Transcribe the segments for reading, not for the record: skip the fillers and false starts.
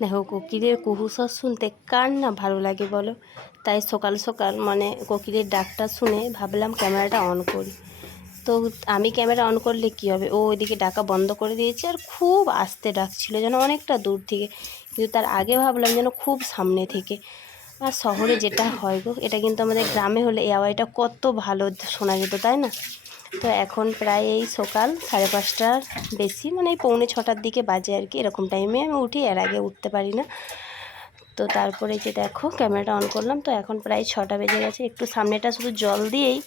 দেখো কোকিলের কুহুসর শুনতে কার না ভালো লাগে বলো। তাই সকাল সকাল মানে কোকিলের ডাকটা শুনে ভাবলাম ক্যামেরাটা অন করি। তো আমি ক্যামেরা অন করলে কী হবে, ও ওইদিকে ডাকা বন্ধ করে দিয়েছে আর খুব আস্তে ডাকছিল, যেন অনেকটা দূর থেকে। কিন্তু তার আগে ভাবলাম যেন খুব সামনে থেকে। আর শহরে যেটা হয় গো, এটা কিন্তু আমাদের গ্রামে হলে এই আওয়াজটা কত ভালো শোনা যেত, তাই না? তো এখন প্রায় এই সকাল 5:30টার বেশি, মানে এই 5:45টার দিকে বাজে আর কি। এরকম টাইমে আমি উঠি, এর আগে উঠতে পারি না। তো তারপরে যে দেখো ক্যামেরাটা অন করলাম, তো এখন প্রায় 6টা বেজে গেছে। একটু সামনেটা শুধু জল দিয়েই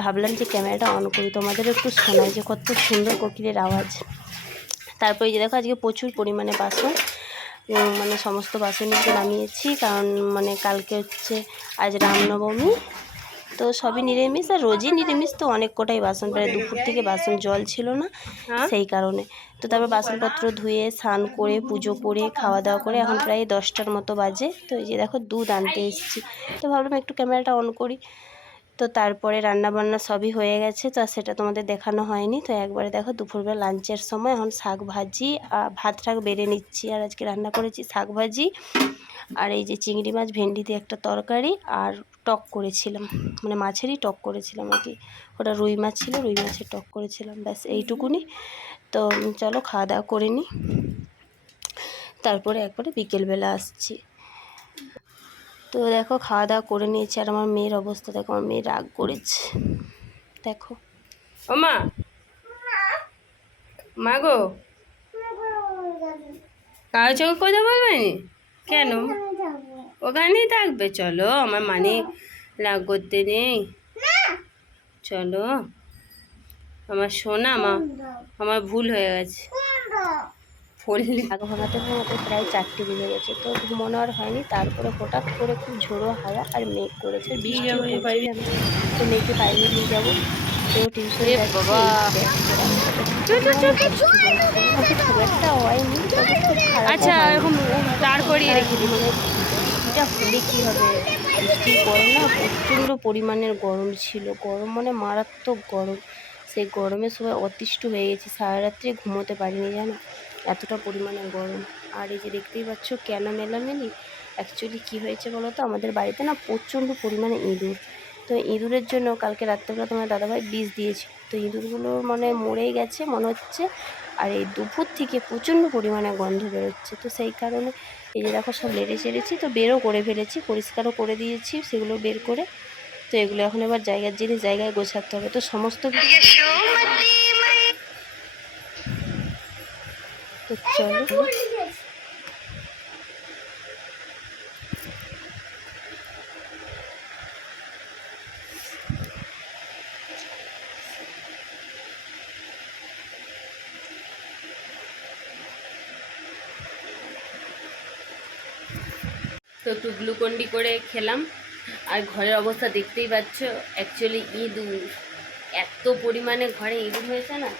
ভাবলাম যে ক্যামেরাটা অন করি, তোমাদেরও একটু শোনাই যে কত সুন্দর কোকিলের আওয়াজ। তারপরে যে দেখো আজকে প্রচুর পরিমাণে বাসন, মানে সমস্ত বাসনগুলো নামিয়েছি, কারণ মানে কালকে হচ্ছে আজ রামনবমী, তো সবই নিরামিষ। আর রোজই নিরামিষ, তো অনেক কটাই বাসন, প্রায় দুপুর থেকে বাসন জল ছিল না সেই কারণে। তো তারপর বাসনপত্র ধুয়ে স্নান করে পুজো করে খাওয়া দাওয়া করে এখন প্রায় 10টার মতো বাজে। তো এই যে দেখো দুধ আনতে এসেছি, তো ভাবলাম একটু ক্যামেরাটা অন করি। তো তারপরে রান্নাবান্না সবই হয়ে গেছে, তো সেটা তোমাদের দেখানো হয়নি। তো একবারে দেখো দুপুরবেলা লাঞ্চের সময় এখন শাক ভাজি ভাত ঠাক বেড়ে নিচ্ছি। আর আজকে রান্না করেছি শাক ভাজি, আর এই যে চিংড়ি মাছ ভেন্ডি দিয়ে একটা তরকারি, আর টক করেছিলাম, মানে মাছেরই টক করেছিলাম আর কি। ওটা রুই মাছ ছিল, রুই মাছের টক করেছিলাম, ব্যাস এইটুকুনি। তো চলো খাওয়া দাওয়া করে নিই, তারপরে একবারে বিকেলবেলা আসছি। তো দেখো খাওয়া দাওয়া করে নিয়েছি, আর আমার মেয়ের অবস্থা দেখো, আমার মেয়ে রাগ করেছে দেখো। ও মা, মা গো, কারোর সঙ্গে কথা বলবে নি কেন? ওখানেই থাকবে, চলো। আমার মানে রাগ করতে নেই, চলো। আমার সোনা মা, আমার ভুল হয়ে গেছে। রাগ ভাঙাতে ভাঙাতে প্রায় 4টে বেজে গেছে, তো ঘুমানো আর হয়নি। তারপরে হঠাৎ করে খুব ঝোড়ো হাওয়া আর মেঘ করেছে, বৃষ্টিও পড়ছে জানো। তো মেয়েকে বাইরে নিয়ে যাবো, সেও টিউশন যাচ্ছে। খুব একটা হয়নি, তবে খুব খারাপও আচ্ছা, হয়নি। এরকম দাঁড় করিয়ে রেখে দিই। মানে বৃষ্টিটা হলে কী হবে, বৃষ্টির পরে না প্রচণ্ড পরিমাণের গরম ছিল, গরম মানে মারাত্মক গরম। সেই গরমে সবাই অতিষ্ঠ হয়ে গেছি, সারা রাত্রে ঘুমোতে পারিনি জানো, এতটা পরিমাণে গরম। আর এই যে দেখতেই পাচ্ছ কেন মেলামেলি, অ্যাকচুয়ালি কী হয়েছে বলো তো, আমাদের বাড়িতে না প্রচণ্ড পরিমাণে ইঁদুর। তো ইঁদুরের জন্য কালকে রাত্রেবেলা তোমার দাদাভাই বিষ দিয়েছিল, তো ইঁদুরগুলো মানে মরেই গেছে মনে হচ্ছে। আর এই দুপুর থেকে প্রচণ্ড পরিমাণে গন্ধ বেরোচ্ছে, তো সেই কারণে এই যে দেখো সব লেড়ে চেড়েছি, তো বেরও করে ফেলেছি, পরিষ্কারও করে দিয়েছি সেগুলো বের করে। তো এগুলো এখন এবার জায়গার জিনিস জায়গায় গোছাতে হবে, তো সমস্ত তো চলো। তো একটু গ্লুকন্ডি করে খেলাম। আর ঘরের অবস্থা দেখতেই পাচ্ছ, অ্যাকচুয়ালি ইঁদুর এত পরিমাণে ঘরে ইঁদুর হয়েছে না।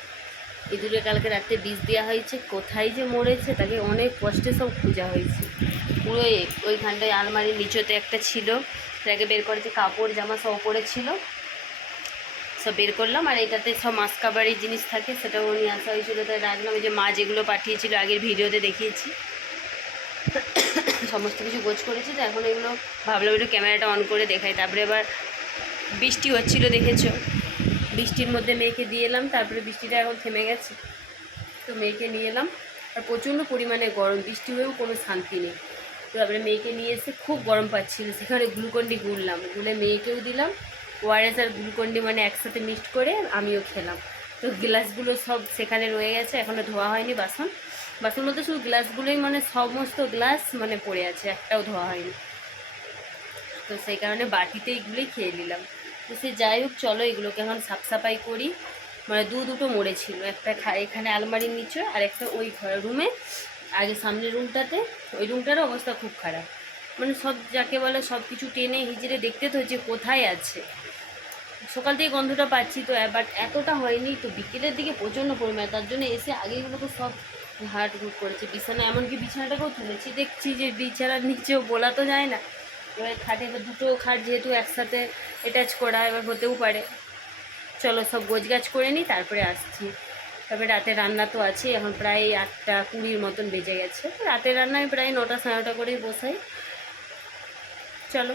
ইঁদুরে কালকে রাত্রে বিষ দেওয়া হয়েছে, কোথায় যে মরেছে তাকে অনেক কষ্টে সব খোঁজা হয়েছে। পুরো ওইখানটায় আলমারির নিচেতে একটা ছিল, সেটাকে বের করেছে, কাপড় জামা সব পরে ছিল, সব বের করলাম। আর এটাতে সব মাছ কাবারের জিনিস থাকে, সেটাও নিয়ে আসা হয়েছিল, তাই রাখলাম। ওই যে মা যেগুলো পাঠিয়েছিল আগের ভিডিওতে দেখিয়েছি, সমস্ত কিছু গোছ করেছি। তো এখন এগুলো ভাবলাম একটু ক্যামেরাটা অন করে দেখাই। তারপরে এবার বৃষ্টি হচ্ছিলো দেখেছো, বৃষ্টির মধ্যে মেয়েকে দিয়ে এলাম, তারপরে বৃষ্টিটা এখন থেমে গেছে, তো মেয়েকে নিয়ে এলাম। আর প্রচণ্ড পরিমাণে গরম, বৃষ্টি হয়েও কোনো শান্তি নেই। তো তারপরে মেয়েকে নিয়ে এসে খুব গরম পাচ্ছিল, সেখানে গ্লুকন্ডি গুললাম, গুলে মেয়েকেও দিলাম। ওআরএস আর গ্লুকন্ডি মানে একসাথে মিক্সড করে আমিও খেলাম। তো গ্লাসগুলো সব সেখানে রয়ে গেছে, এখনও ধোয়া হয়নি। বাসন মধ্যে শুধু গ্লাসগুলোই, মানে সমস্ত গ্লাস মানে পড়ে আছে, একটাও ধোয়া হয়নি। তো সেই কারণে বাটিতে এইগুলোই খেয়ে নিলাম। তো সে যাই হোক, চলো এগুলোকে এখন সাফসাফাই করি। মানে দুটো মরেছিল, একটা এখানে আলমারির নিচে, আর একটা ওই রুমে, আগে সামনের রুমটাতে। ওই রুমটারও অবস্থা খুব খারাপ, মানে সব যাকে বলে সব কিছু টেনে হিজড়ে দেখতে তো হচ্ছে কোথায় আছে। সকাল থেকে গন্ধটা পাচ্ছি, তো বাট এতটা হয়নি। তো বিকেলের দিকে প্রচণ্ড পরিমাণে, তার জন্য এসে আগেগুলোকে সব হার্ট রুট করেছে, বিছানা, এমনকি বিছানাটাকেও তুলেছি। দেখছি যে বিছানার নিচেও বলা তো যায় না, এবার খাটে দুটো খাট যেহেতু একসাথে অ্যাটাচ করা, এবার হতেও পারে। চলো সব গোছগাছ করে নিই, তারপরে আসছি। তবে রাতের রান্না তো আছে, এখন প্রায় 8:20 মতন বেজে গেছে। রাতের রান্না আমি প্রায় 9টা 9:30 করেই বসাই। চলো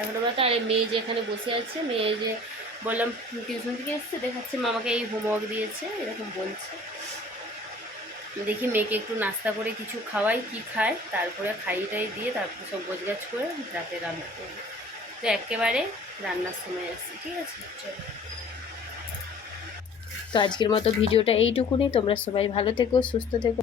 এখন আমরা তো, আরে মেয়ে যে এখানে বসে আছে, মেয়ে যে বললাম টিউশন থেকে এসছে, দেখাচ্ছে মামাকে এই হোমওয়ার্ক দিয়েছে এরকম বলছে। দেখি মেয়েকে একটু নাস্তা করে কিছু খাওয়াই, কি খায়, তারপরে খাইটাই দিয়ে তারপরে সব গোছগাছ করে রাতে রান্না করবো। তো একেবারে রান্নার সময় আসছি, ঠিক আছে? চলো, তো আজকের মতো ভিডিওটা এইটুকুনি। তোমরা সবাই ভালো থেকো, সুস্থ থেকো।